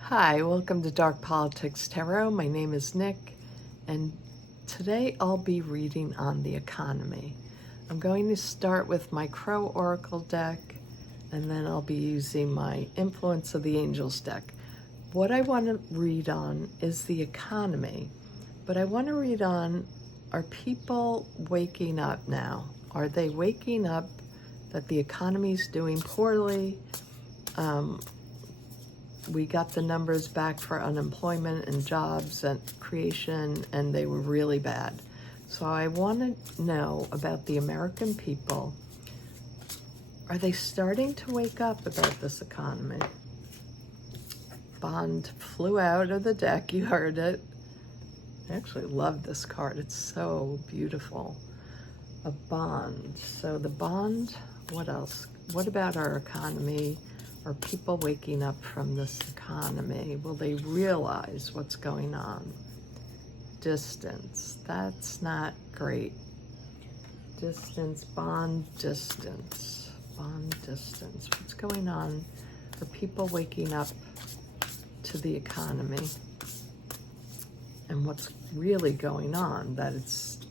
Hi, welcome to Dark Politics Tarot. My name is Nick, and today I'll be reading on the economy. I'm going to start with my Crow Oracle deck, and then I'll be using my Influence of the Angels deck. What I want to read on is the economy, but I want to read on, are people waking up now? Are they waking up that the economy's doing poorly? We got the numbers back for unemployment and jobs and creation, and they were really bad. So I want to know about the American people. Are they starting to wake up about this economy? Bond flew out of the deck, you heard it. I actually love this card, it's so beautiful. A bond. So the bond, what else? What about our economy? Are people waking up from this economy? Will they realize what's going on? Distance, that's not great. Distance, bond, distance, bond, distance. What's going on? Are people waking up to the economy? And what's really going on? That it's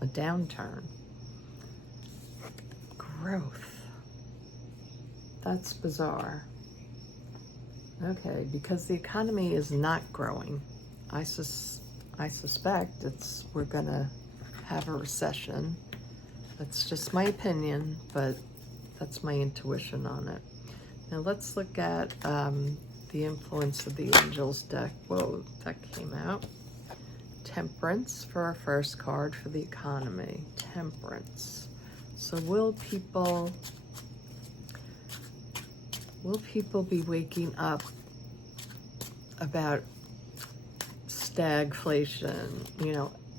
a downturn. Growth. That's bizarre. Okay, because the economy is not growing. I suspect we're gonna have a recession. That's just my opinion, but that's my intuition on it. Now let's look at the Influence of the Angels deck. Whoa, that came out. Temperance for our first card for the economy. Temperance. So will people be waking up about stagflation,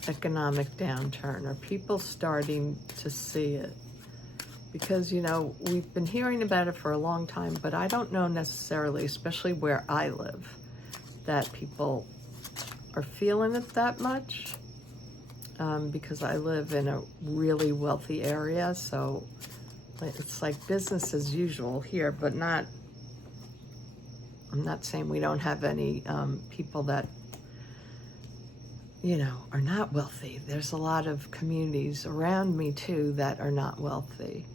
economic downturn? Are people starting to see it? Because, we've been hearing about it for a long time, but I don't know necessarily, especially where I live, that people are feeling it that much, because I live in a really wealthy area, so it's like business as usual here, but I'm not saying we don't have any people that, are not wealthy. There's a lot of communities around me too that are not wealthy.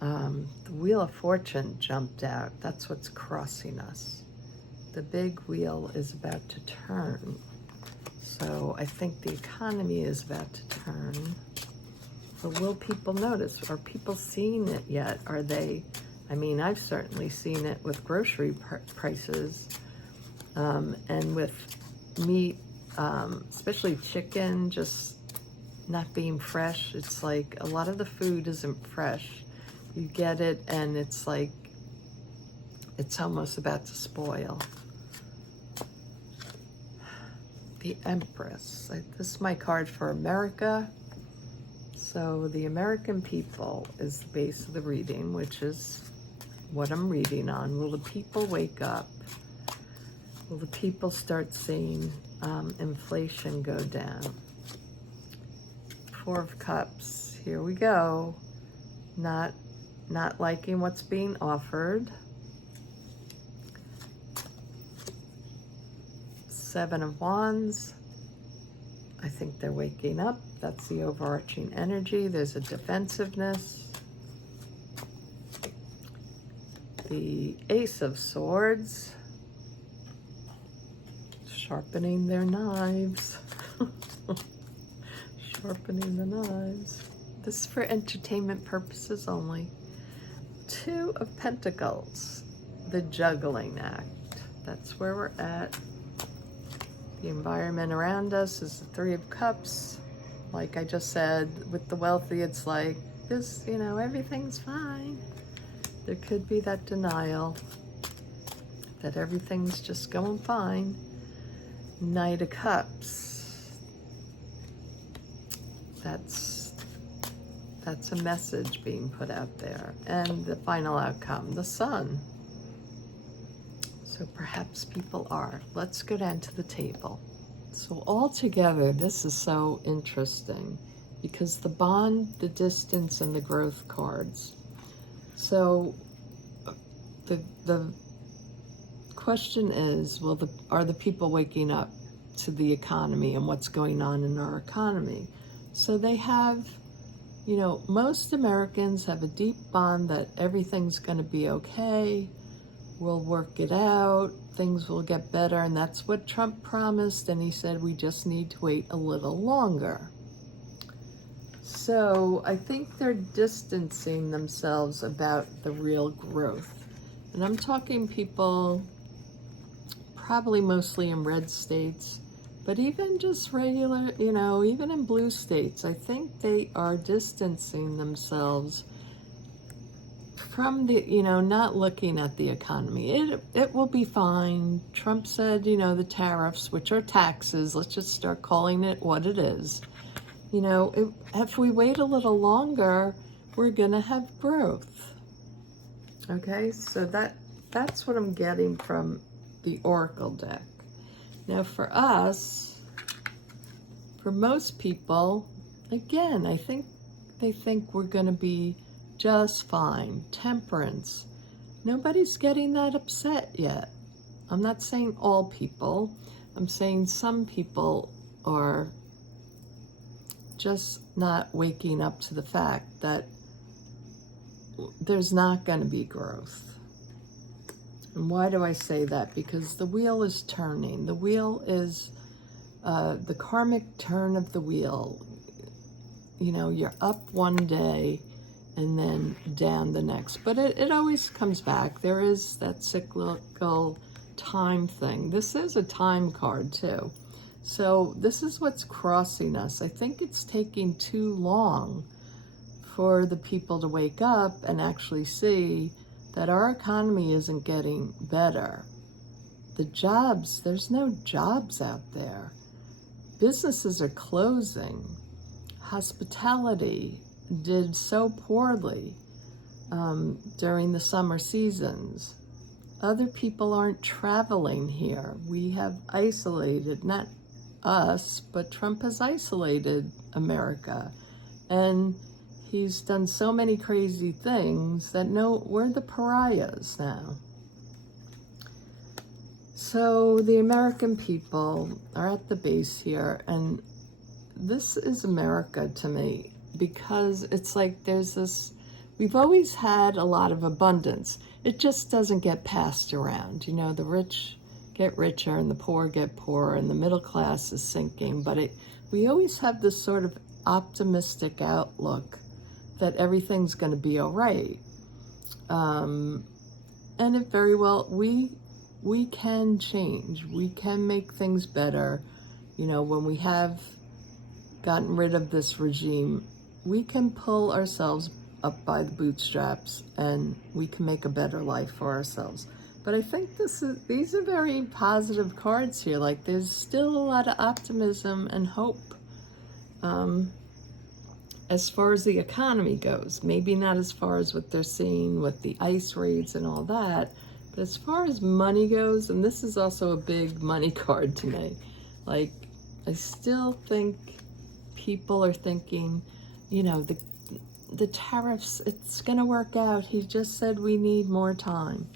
The Wheel of Fortune jumped out. That's what's crossing us. The big wheel is about to turn. So I think the economy is about to turn. But will people notice? Are people seeing it yet? Are they, I've certainly seen it with grocery prices, and with meat, especially chicken, just not being fresh. It's like a lot of the food isn't fresh. You get it and it's like, it's almost about to spoil. The Empress. This is my card for America. So the American people is the base of the reading, which is what I'm reading on. Will the people wake up? Will the people start seeing inflation go down? Four of Cups. Here we go. Not liking what's being offered. Seven of Wands. I think they're waking up. That's the overarching energy. There's a defensiveness. The Ace of Swords. Sharpening their knives. Sharpening the knives. This is for entertainment purposes only. Two of Pentacles. The Juggling Act. That's where we're at. The environment around us is the Three of Cups. Like I just said, with the wealthy, it's like this, everything's fine. There could be that denial that everything's just going fine. Knight of Cups. That's a message being put out there. And the final outcome, the Sun. So perhaps people are. Let's go down to the table. So altogether, this is so interesting because the bond, the distance, and the growth cards. So the question is, are the people waking up to the economy and what's going on in our economy? So they have, you know, most Americans have a deep bond that everything's going to be okay. We'll work it out. Things will get better. And that's what Trump promised. And he said we just need to wait a little longer. So I think they're distancing themselves about the real growth. And I'm talking people probably mostly in red states, but even just regular, you know, even in blue states, I think they are distancing themselves from the, you know, not looking at the economy. It will be fine. Trump said, you know, the tariffs, which are taxes, let's just start calling it what it is. You know, if we wait a little longer, we're going to have growth. Okay, so that's what I'm getting from the Oracle deck. Now for us, for most people, again, I think they think we're going to be just fine. Temperance. Nobody's getting that upset yet. I'm not saying all people. I'm saying some people are just not waking up to the fact that there's not going to be growth. And why do I say that? Because the wheel is turning. The wheel is the karmic turn of the wheel. You know, you're up one day and then down the next. But it always comes back. There is that cyclical time thing. This is a time card too. So this is what's crossing us. I think it's taking too long for the people to wake up and actually see that our economy isn't getting better. The jobs, there's no jobs out there. Businesses are closing. Hospitality did so poorly during the summer seasons. Other people aren't traveling here. We have isolated, not us, but Trump has isolated America. And he's done so many crazy things that we're the pariahs now. So the American people are at the base here, and this is America to me, because it's like there's this, we've always had a lot of abundance. It just doesn't get passed around. You know, the rich get richer and the poor get poorer and the middle class is sinking. But we always have this sort of optimistic outlook that everything's going to be all right. And it very well, we can change. We can make things better. You know, when we have gotten rid of this regime, we can pull ourselves up by the bootstraps and we can make a better life for ourselves. But I think these are very positive cards here. Like there's still a lot of optimism and hope. As far as the economy goes, maybe not as far as what they're seeing with the ICE raids and all that, but as far as money goes, and this is also a big money card to me, like I still think people are thinking, you know, the tariffs, it's gonna work out. He just said we need more time.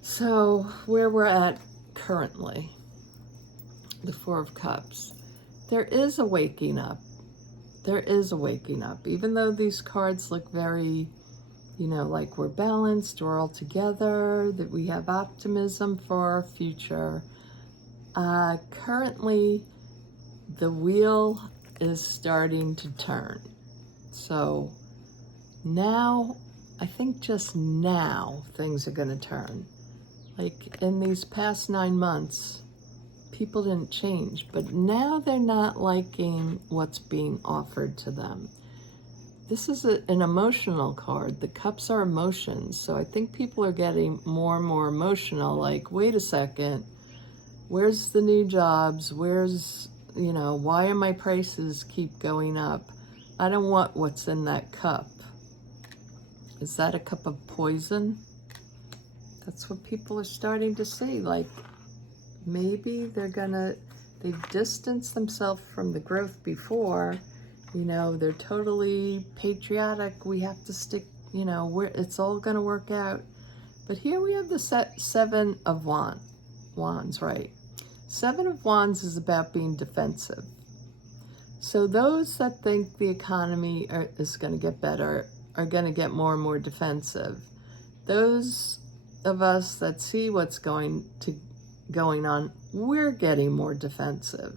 So where we're at currently, the Four of Cups, there is a waking up. There is a waking up. Even though these cards look very, you know, like we're balanced, we're all together, that we have optimism for our future. Currently, the wheel is starting to turn. So now, I think just now, things are going to turn. Like in these past 9 months, people didn't change, but now they're not liking what's being offered to them. This is an emotional card. The cups are emotions. So I think people are getting more and more emotional. Like, wait a second, where's the new jobs? Where's, you know, why are my prices keep going up? I don't want what's in that cup. Is that a cup of poison? That's what people are starting to see. Like, maybe they've distanced themselves from the growth before. You know, they're totally patriotic. We have to stick, you know, it's all going to work out. But here we have the Seven of Wands, right? Seven of Wands is about being defensive. So those that think the economy is going to get better are going to get more and more defensive. Those of us that see what's going on, we're getting more defensive.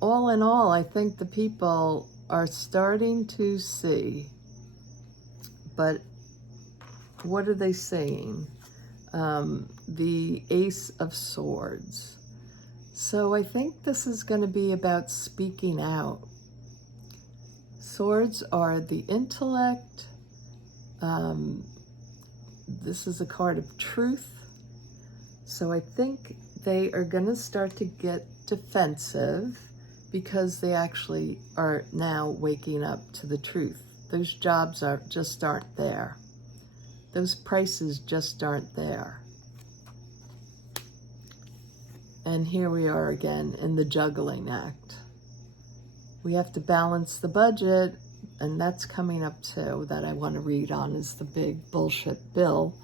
All in all, I think the people are starting to see, but what are they saying? The Ace of Swords. So I think this is going to be about speaking out. Swords are the intellect. This is a card of truth. So I think they are going to start to get defensive because they actually are now waking up to the truth. Those jobs just aren't there. Those prices just aren't there. And here we are again in the juggling act. We have to balance the budget, and that's coming up too, that I want to read on, is the big bullshit bill.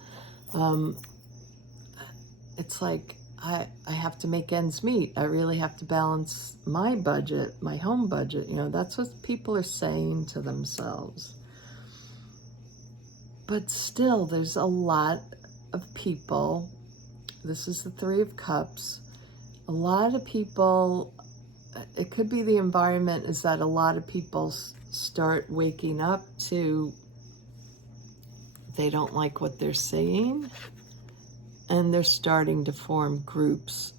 It's like I have to make ends meet. I really have to balance my budget, my home budget. You know, that's what people are saying to themselves. But still, there's a lot of people. This is the Three of Cups. A lot of people, it could be the environment, is that a lot of people start waking up to, they don't like what they're seeing, and they're starting to form groups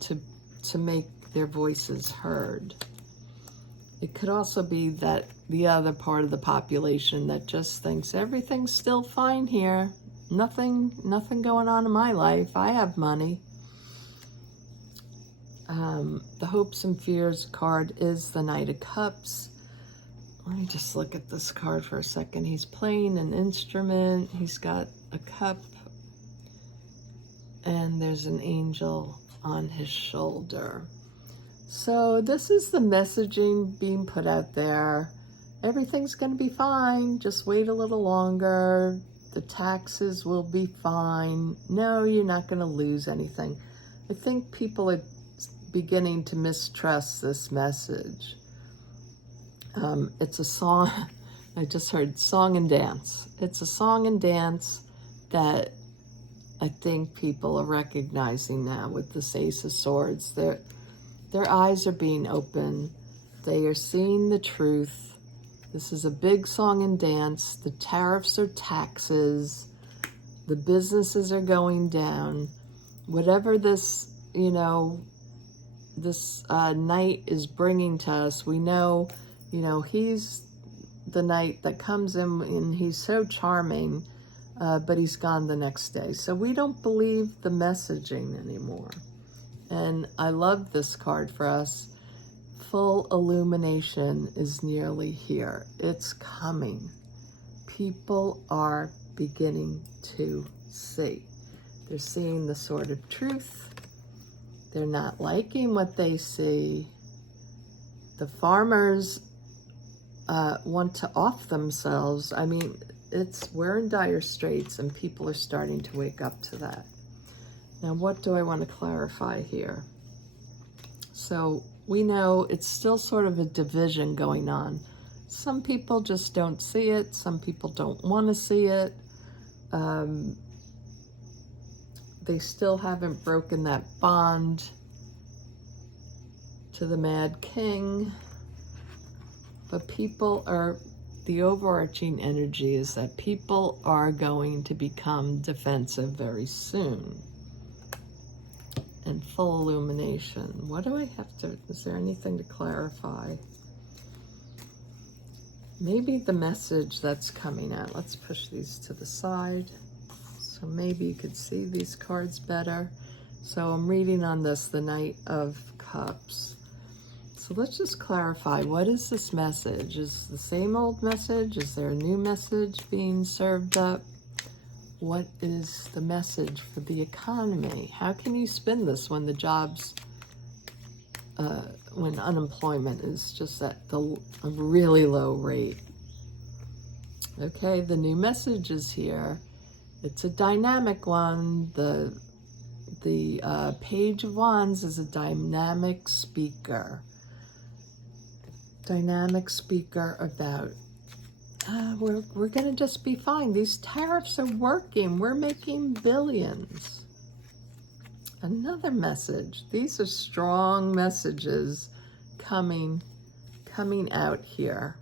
to make their voices heard. It could also be that the other part of the population that just thinks everything's still fine here. Nothing going on in my life. I have money. The hopes and fears card is the Knight of Cups. Let me just look at this card for a second. He's playing an instrument. He's got a cup, and there's an angel on his shoulder. So this is the messaging being put out there. Everything's going to be fine. Just wait a little longer. The taxes will be fine. No, you're not going to lose anything. I think people are beginning to mistrust this message. It's a song. I just heard song and dance. It's a song and dance that I think people are recognizing now with this Ace of Swords. Their eyes are being open. They are seeing the truth. This is a big song and dance. The tariffs are taxes. The businesses are going down. Whatever this, this knight is bringing to us, we know, he's the knight that comes in and he's so charming, but he's gone the next day. So we don't believe the messaging anymore. And I love this card for us. Full illumination is nearly here. It's coming. People are beginning to see. They're seeing the sword of truth. They're not liking what they see. The farmers want to off themselves. I mean, we're in dire straits, and people are starting to wake up to that. Now, what do I want to clarify here? So we know it's still sort of a division going on. Some people just don't see it. Some people don't want to see it. They still haven't broken that bond to the Mad King. But the overarching energy is that people are going to become defensive very soon. And full illumination. What do I have to, is there anything to clarify? Maybe the message that's coming out. Let's push these to the side so maybe you could see these cards better. So I'm reading on this, the Knight of Cups. So let's just clarify, what is this message? Is the same old message? Is there a new message being served up? What is the message for the economy? How can you spin this when the jobs, when unemployment is just at a really low rate? Okay, the new message is here. It's a dynamic one. The Page of Wands is a dynamic speaker. Dynamic speaker about, we're going to just be fine. These tariffs are working. We're making billions. Another message. These are strong messages coming out here.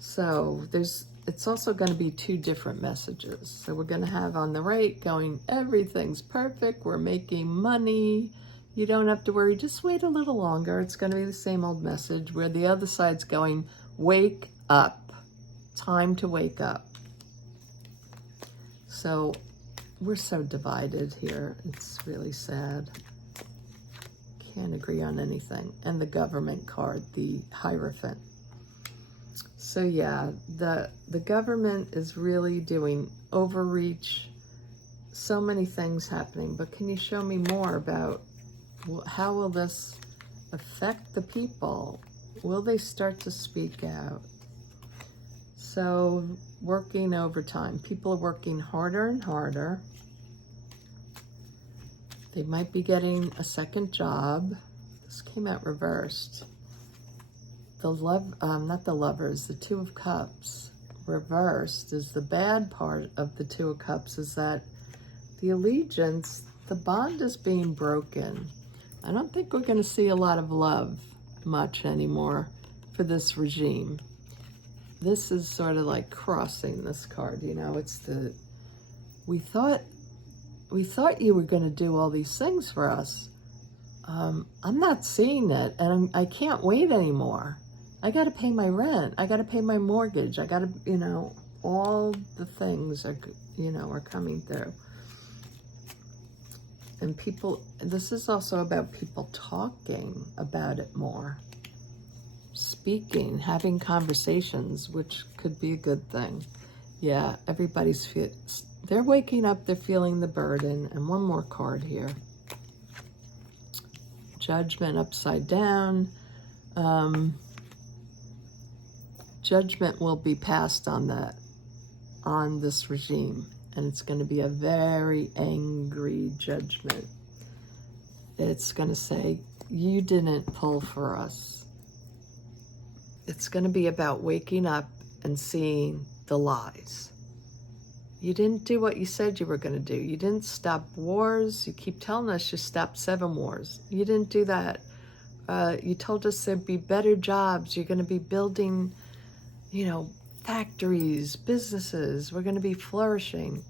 So it's also going to be two different messages. So we're going to have on the right going, everything's perfect. We're making money. You don't have to worry. Just wait a little longer. It's going to be the same old message, where the other side's going, wake up. Time to wake up. So we're so divided here. It's really sad. Can't agree on anything. And the government card, the Hierophant. So yeah, the government is really doing overreach. So many things happening. But can you show me more about how will this affect the people? Will they start to speak out? So working overtime. People are working harder and harder. They might be getting a second job. This came out reversed. Not the Lovers, the Two of Cups. Reversed is the bad part of the Two of Cups, is that the allegiance, the bond is being broken. I don't think we're going to see a lot of love much anymore for this regime. This is sort of like crossing this card, you know, it's the, we thought you were going to do all these things for us. I'm not seeing it, and I can't wait anymore. I got to pay my rent. I got to pay my mortgage. I got to, you know, all the things are, you know, are coming through. And people, this is also about people talking about it more. Speaking, having conversations, which could be a good thing. Yeah, everybody's, they're waking up, they're feeling the burden. And one more card here. Judgment upside down. Judgment will be passed on this regime. And it's going to be a very angry judgment. It's going to say, you didn't pull for us. It's going to be about waking up and seeing the lies. You didn't do what you said you were going to do. You didn't stop wars. You keep telling us you stopped 7 wars. You didn't do that. You told us there'd be better jobs. You're going to be building, you know, factories, businesses. We're going to be flourishing.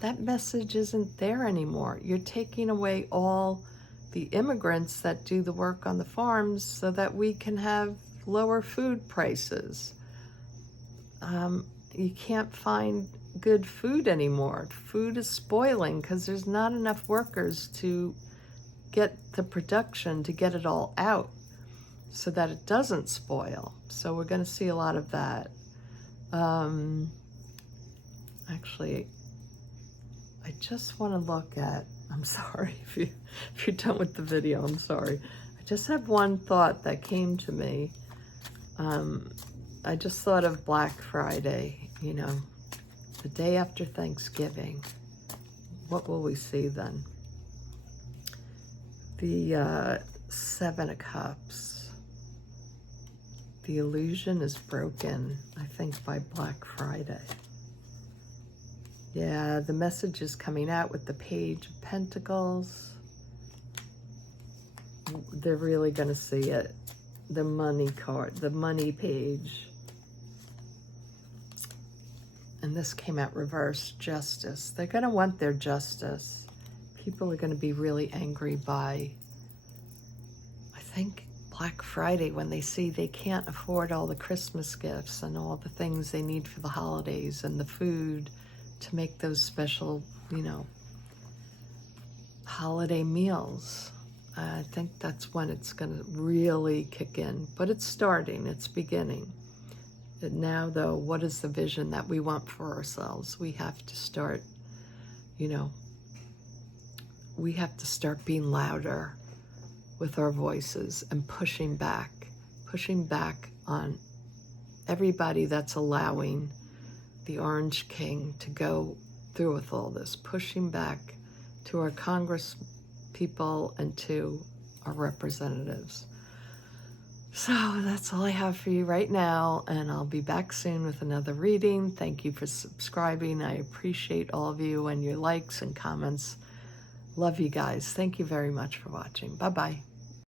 That message isn't there anymore. You're taking away all the immigrants that do the work on the farms so that we can have lower food prices. You can't find good food anymore. Food is spoiling because there's not enough workers to get the production, to get it all out so that it doesn't spoil. So we're going to see a lot of that. Actually, I just want to look at, I'm sorry if you're done with the video, I'm sorry. I just have one thought that came to me. I just thought of Black Friday, you know, the day after Thanksgiving. What will we see then? The 7 of Cups. The illusion is broken, I think, by Black Friday. Yeah, the message is coming out with the Page of Pentacles. They're really going to see it. The money card, the money page. And this came out reversed, Justice. They're going to want their justice. People are going to be really angry by, I think, Black Friday, when they see they can't afford all the Christmas gifts and all the things they need for the holidays and the food to make those special, you know, holiday meals. I think that's when it's going to really kick in. But it's starting, it's beginning. Now, though, what is the vision that we want for ourselves? We have to start, you know, we have to start being louder with our voices and pushing back on everybody that's allowing the Orange King to go through with all this, pushing back to our Congress people and to our representatives. So that's all I have for you right now, and I'll be back soon with another reading. Thank you for subscribing. I appreciate all of you and your likes and comments. Love you guys. Thank you very much for watching. Bye-bye.